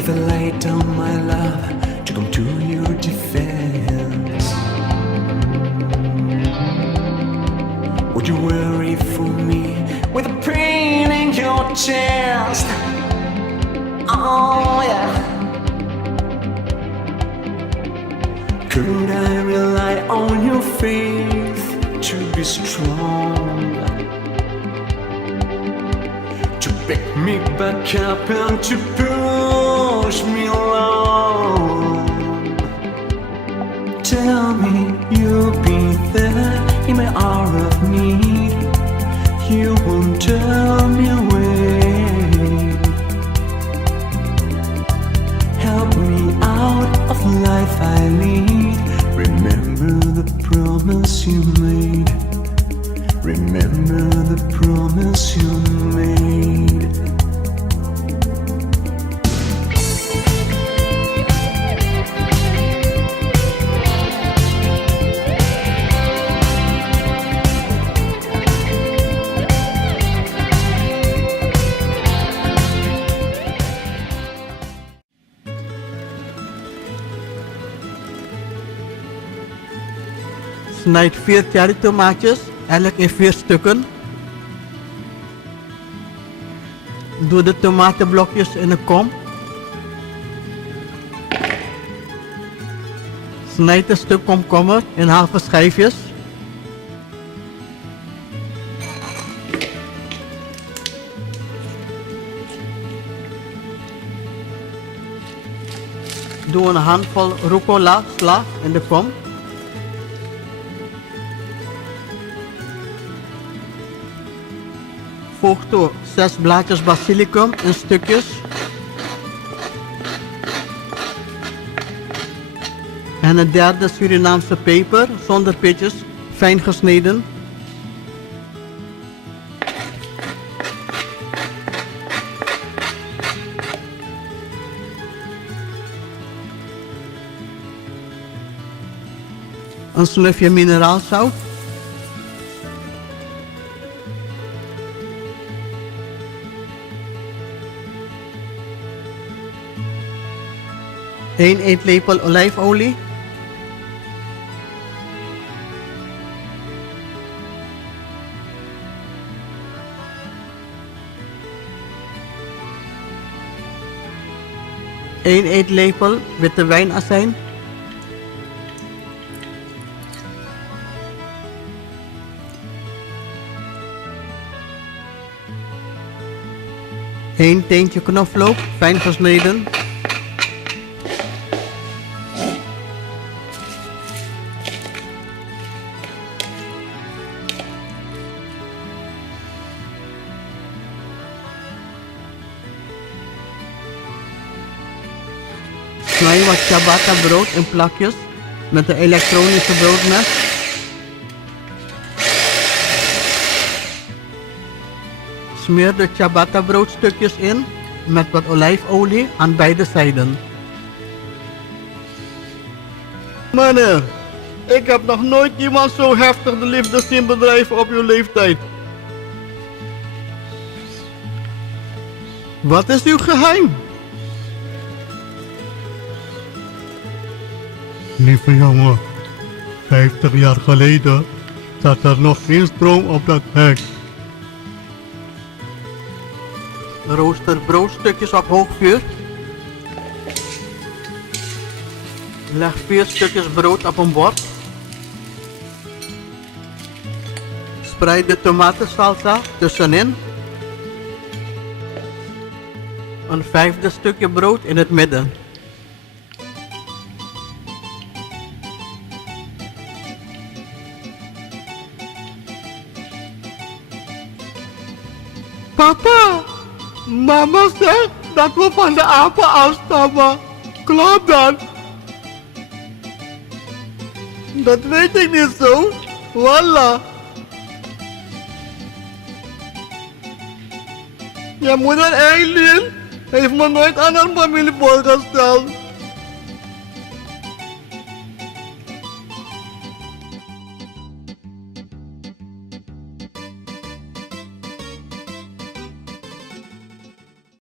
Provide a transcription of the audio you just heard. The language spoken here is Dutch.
If I lay down my love to come to your defense, would you worry for me with the pain in your chest? Oh yeah. Could I rely on your faith to be strong, to pick me back up and to push me along? Tell me you'll be there in my hour of need. You won't turn me away. Help me out of the life I lead. Remember the promise you made. Remember the promise you made. Snijd 4 cherry tomaatjes, elk in 4 stukken. Doe de tomatenblokjes in een kom. Snijd een stuk komkommer in halve schijfjes. Doe een handvol rucola sla in de kom. Voeg toe 6 blaadjes basilicum in stukjes. En een derde Surinaamse peper zonder pitjes, fijn gesneden. Een snufje mineraalzout. Eén eetlepel olijfolie. Eén eetlepel witte wijnazijn. Eén teentje knoflook, fijn gesneden. Snij wat ciabatta brood in plakjes met een elektronische broodmes. Smeer de ciabatta broodstukjes in met wat olijfolie aan beide zijden. Meneer, ik heb nog nooit iemand zo heftig de liefde zien bedrijven op uw leeftijd. Wat is uw geheim? Lieve jongen, 50 jaar geleden zat er nog geen stroom op dat hek. Rooster broodstukjes op hoog vuur. Leg 4 stukjes brood op een bord. Spreid de tomatensalsa tussenin. Een 5e stukje brood in het midden. Papa, mama zegt dat we van de apen afstammen. Klopt dat? Dat weet ik niet zo. Wallah. Je moeder Eileen heeft me nooit aan haar familie voorgesteld.